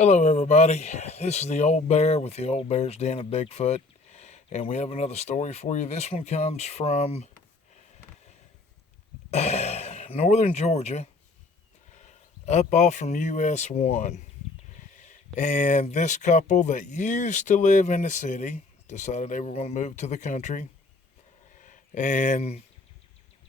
Hello, everybody. This is the Old Bear with the Old Bear's Den of Bigfoot, and we have another story for you. This one comes from northern Georgia, up off from US 1. And this couple that used to live in the city decided they were going to move to the country. And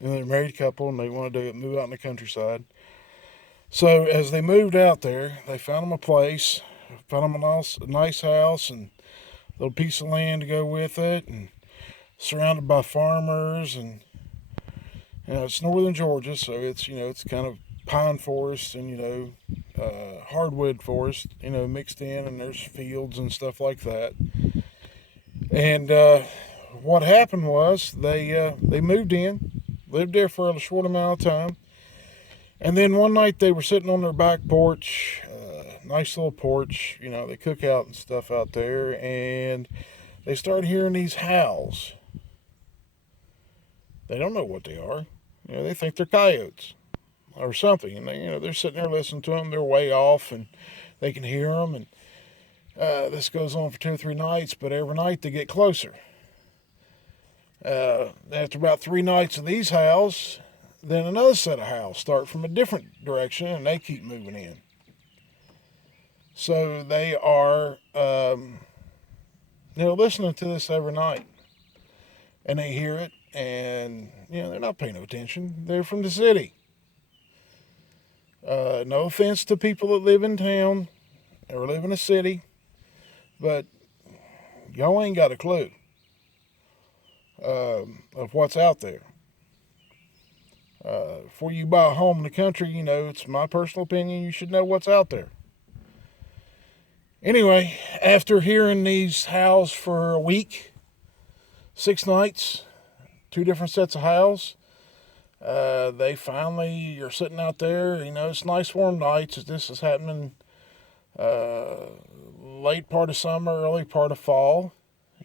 they're a married couple, and they want to move out in the countryside. So as they moved out there, they found them a place, found them a nice house, and a little piece of land to go with it, and surrounded by farmers, and it's northern Georgia, so it's kind of pine forest and hardwood forest, mixed in, and there's fields and stuff like that. And what happened was they moved in, lived there for a short amount of time, and then one night they were sitting on their back porch, nice little porch, they cook out and stuff out there, and they started hearing these howls. They don't know what they are. They think they're coyotes or something, and they're sitting there listening to them. They're way off, and they can hear them, and this goes on for 2 or 3 nights, but every night they get closer. After about 3 nights of these howls, then another set of howls start from a different direction, and they keep moving in. So they are, listening to this every night, and they hear it, and they're not paying no attention. They're from the city. No offense to people that live in town or live in a city, but y'all ain't got a clue of what's out there. Before you buy a home in the country, it's my personal opinion, you should know what's out there. Anyway, after hearing these howls for a week, 6 nights, 2 different sets of howls, they finally are sitting out there. It's nice warm nights. This is happening late part of summer, early part of fall.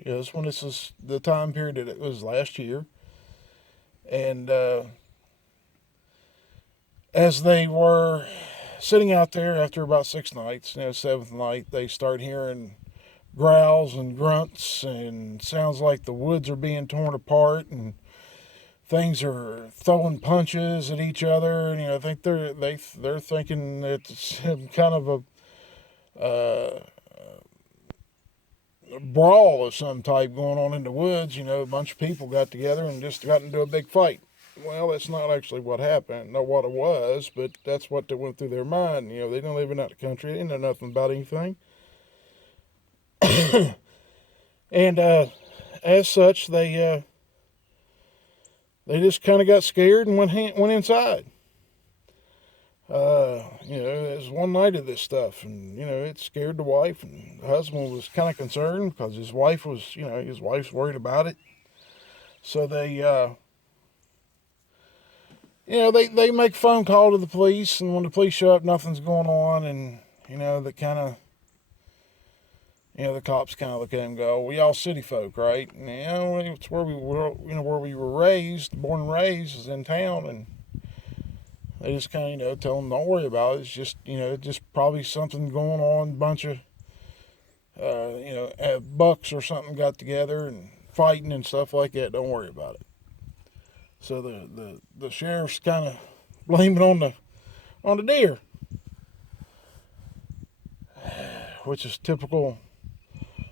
This is the time period that it was last year. And as they were sitting out there after about 6 nights, 7th night, they start hearing growls and grunts and sounds like the woods are being torn apart and things are throwing punches at each other. And I think they're thinking it's kind of a brawl of some type going on in the woods. A bunch of people got together and just got into a big fight. Well, that's not actually what happened, not what it was, but that's what they went through their mind. They don't live in that country. They didn't know nothing about anything. And as such, they just kind of got scared and went inside. It was one night of this stuff, and it scared the wife, and the husband was kind of concerned because his wife's worried about it. So they make a phone call to the police, and when the police show up, nothing's going on, and the cops kind of look at him and go, "We all city folk, right?" And it's where we were raised, born and raised, is in town, and they just kind of tell them, "Don't worry about it. It's just probably something going on. A bunch of bucks or something got together and fighting and stuff like that. Don't worry about it." So the sheriff's kind of blaming on the deer, which is typical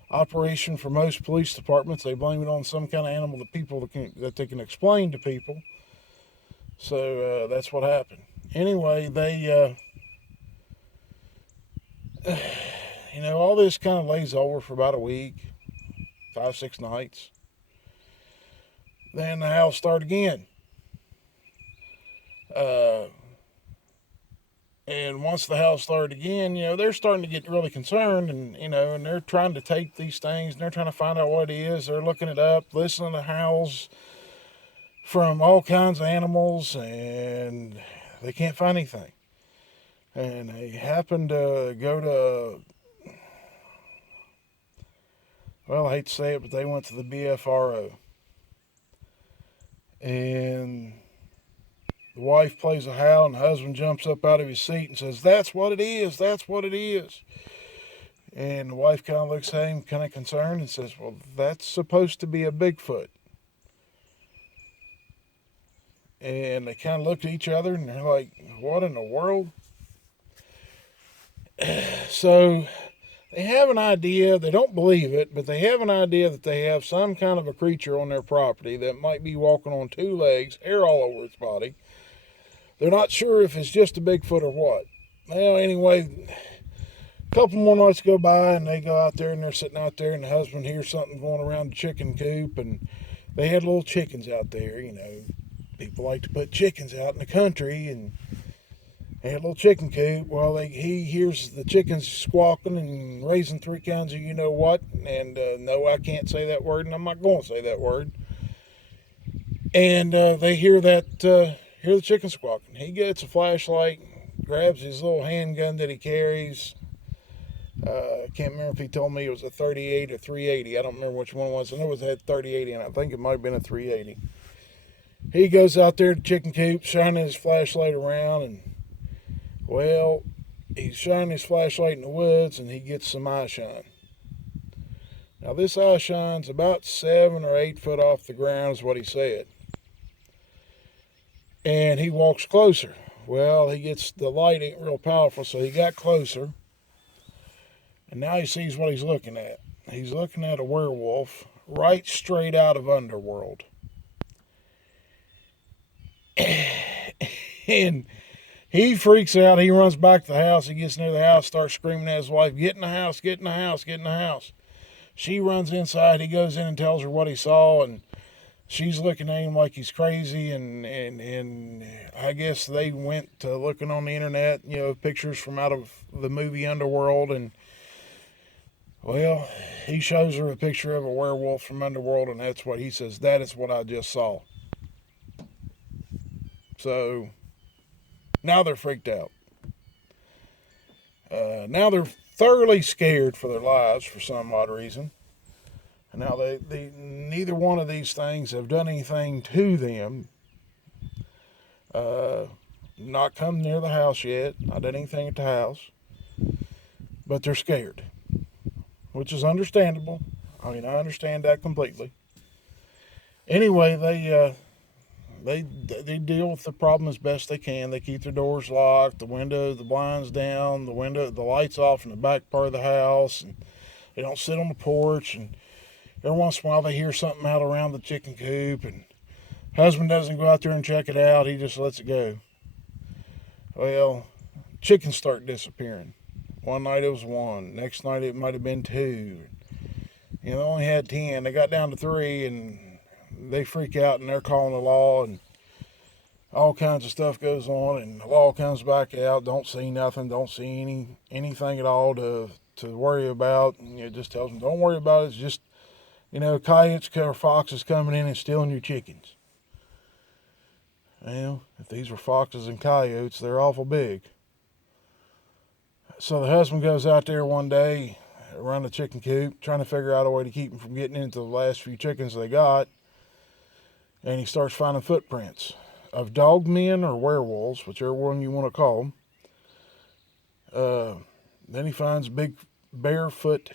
operation for most police departments. They blame it on some kind of animal that they can explain to people. So that's what happened. Anyway, they all this kind of lays over for about a week, 5, 6 nights. Then the howls start again. And once the howls start again, they're starting to get really concerned, and and they're trying to tape these things, and they're trying to find out what it is. They're looking it up, listening to howls from all kinds of animals, and they can't find anything. And they happen to go to, well, I hate to say it, but they went to the BFRO. And the wife plays a howl, and the husband jumps up out of his seat and says, "That's what it is. That's what it is." And the wife kind of looks at him, kind of concerned, and says, "Well, that's supposed to be a Bigfoot." And they kind of look at each other, and they're like, "What in the world?" So they have an idea. They don't believe it, but they have an idea that they have some kind of a creature on their property that might be walking on two legs, hair all over its body. They're not sure if it's just a Bigfoot or what. Well, anyway, a couple more nights go by, and they go out there, and they're sitting out there, and the husband hears something going around the chicken coop, and they had little chickens out there. People like to put chickens out in the country, and they had a little chicken coop. Well, he hears the chickens squawking and raising three kinds of you-know-what, and no, I can't say that word, and I'm not going to say that word. And they hear the chicken squawking. He gets a flashlight, grabs his little handgun that he carries. I can't remember if he told me it was a 38 or 380. I don't remember which one it was. I know it had 3080 in it. I think it might have been a 380. He goes out there to the chicken coop, shining his flashlight around, and, well, he's shining his flashlight in the woods, and he gets some eye shine. Now, this eye shine's about 7 or 8 foot off the ground, is what he said. And he walks closer. Well, the light ain't real powerful, so he got closer. And now he sees what he's looking at. He's looking at a werewolf right straight out of Underworld. And he freaks out. He runs back to the house. He gets near the house, starts screaming at his wife, "Get in the house, get in the house, get in the house." She runs inside. He goes in and tells her what he saw, and she's looking at him like he's crazy. And I guess they went to looking on the internet, pictures from out of the movie Underworld, and, well, he shows her a picture of a werewolf from Underworld, and that's what he says, "That is what I just saw." So now they're freaked out. Now they're thoroughly scared for their lives for some odd reason. And now neither one of these things have done anything to them. Not come near the house yet. Not done anything at the house. But they're scared, which is understandable. I mean, I understand that completely. Anyway, they deal with the problem as best they can. They keep their doors locked, the blinds down, the lights off in the back part of the house, and they don't sit on the porch. And every once in a while they hear something out around the chicken coop, and husband doesn't go out there and check it out. He just lets it go. Well, chickens start disappearing. One night it was one. Next night it might have been two. They only had 10. They got down to 3, and they freak out, and they're calling the law, and all kinds of stuff goes on, and the law comes back out. Don't see nothing. Don't see anything at all to worry about. And it just tells them, don't worry about it. It's just, coyotes or foxes coming in and stealing your chickens. Well, if these were foxes and coyotes, they're awful big. So the husband goes out there one day around the chicken coop, trying to figure out a way to keep them from getting into the last few chickens they got. And he starts finding footprints of dog men or werewolves, whichever one you want to call them. Then he finds big barefoot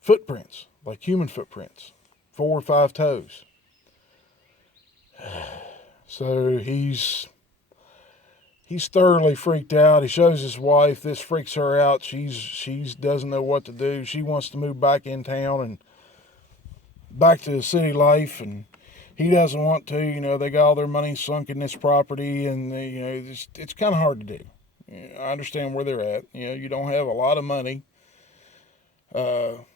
footprints, like human footprints, 4 or 5 toes. So he's thoroughly freaked out. He shows his wife. This freaks her out. She doesn't know what to do. She wants to move back in town and back to the city life, and he doesn't want to. They got all their money sunk in this property, and it's kind of hard to do. I understand where they're at. You don't have a lot of money, so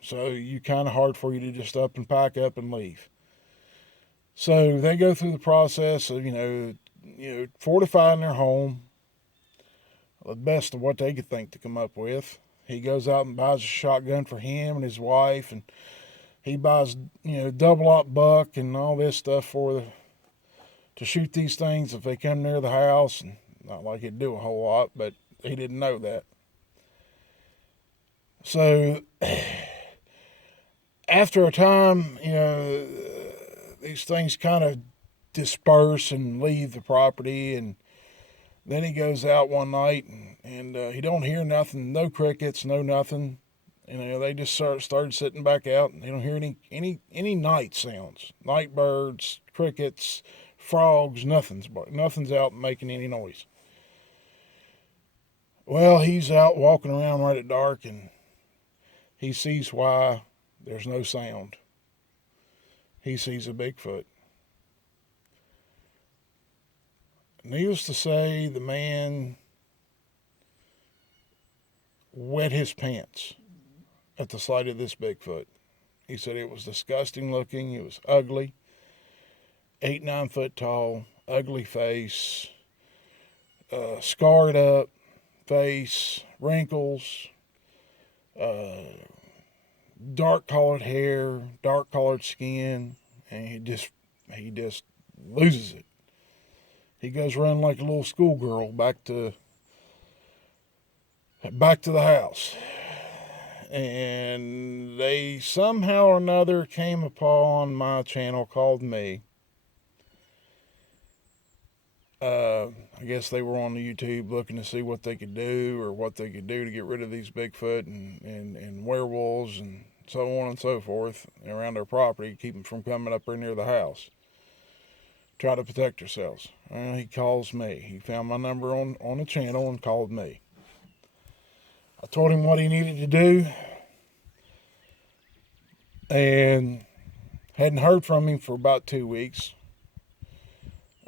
you kind of hard for you to just up and pack up and leave. So they go through the process of fortifying their home, the best of what they could think to come up with. He goes out and buys a shotgun for him and his wife, and he buys, double-aught buck and all this stuff to shoot these things if they come near the house. And not like he'd do a whole lot, but he didn't know that. So after a time, these things kind of disperse and leave the property. And then he goes out one night, and and he don't hear nothing, no crickets, no nothing. They just started sitting back out, and they don't hear any night sounds, night birds, crickets, frogs, nothing's out making any noise. Well, he's out walking around right at dark, and he sees why there's no sound. He sees a Bigfoot. Needless to say, the man wet his pants at the sight of this Bigfoot. He said it was disgusting looking. It was ugly. 8-9 foot tall, ugly face, scarred up face, wrinkles, dark colored hair, dark colored skin, and he just loses it. He goes running like a little schoolgirl back to the house. And they somehow or another came upon my channel, called me. I guess they were on the YouTube looking to see what they could do, or what they could do to get rid of these Bigfoot and werewolves and so on and so forth around their property, keep them from coming up there near the house. Try to protect yourselves. Well, he calls me. He found my number on the channel and called me. I told him what he needed to do, and hadn't heard from him for about 2 weeks,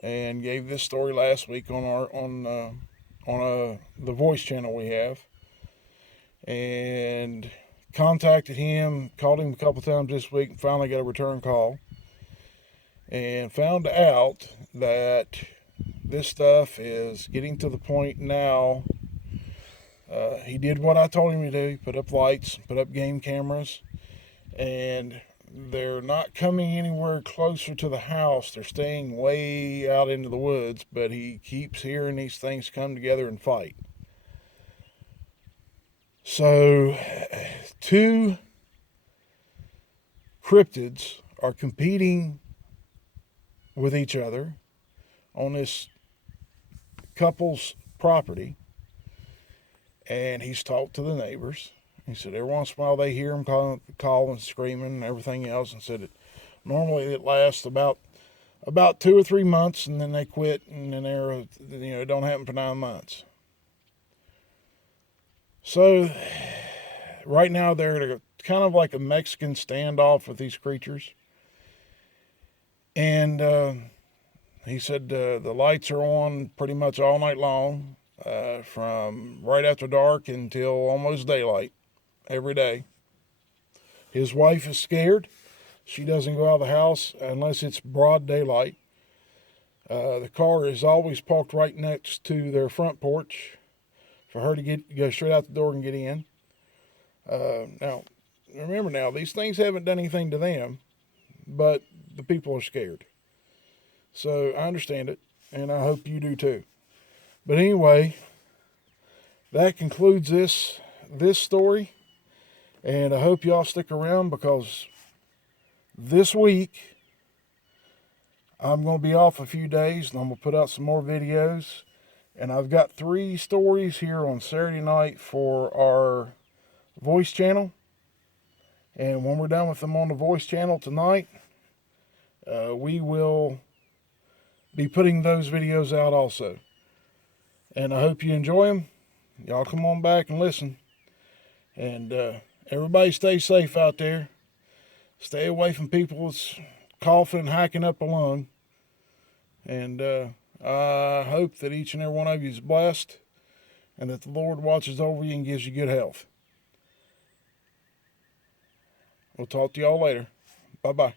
and gave this story last week on the voice channel we have, and contacted him, called him a couple times this week, and finally got a return call. And found out that this stuff is getting to the point now. He did what I told him to do, put up lights, put up game cameras, and they're not coming anywhere closer to the house. They're staying way out into the woods, but he keeps hearing these things come together and fight. So, 2 cryptids are competing with each other on this couple's property, and he's talked to the neighbors. He said every once in a while they hear him call and screaming and everything else, and said normally it lasts about 2 or 3 months, and then they quit, and then it don't happen for 9 months. So right now they're kind of like a Mexican standoff with these creatures. And he said the lights are on pretty much all night long, from right after dark until almost daylight, every day. His wife is scared. She doesn't go out of the house unless it's broad daylight. The car is always parked right next to their front porch for her to go straight out the door and get in. Now, remember, these things haven't done anything to them, but the people are scared. So I understand it, and I hope you do too. But anyway, that concludes this story, and I hope y'all stick around, because this week I'm going to be off a few days, and I'm going to put out some more videos. And I've got 3 stories here on Saturday night for our voice channel. And when we're done with them on the voice channel tonight, we will be putting those videos out also. And I hope you enjoy them. Y'all come on back and listen. And everybody stay safe out there. Stay away from people that's coughing and hacking up a lung. And I hope that each and every one of you is blessed, and that the Lord watches over you and gives you good health. We'll talk to y'all later. Bye-bye.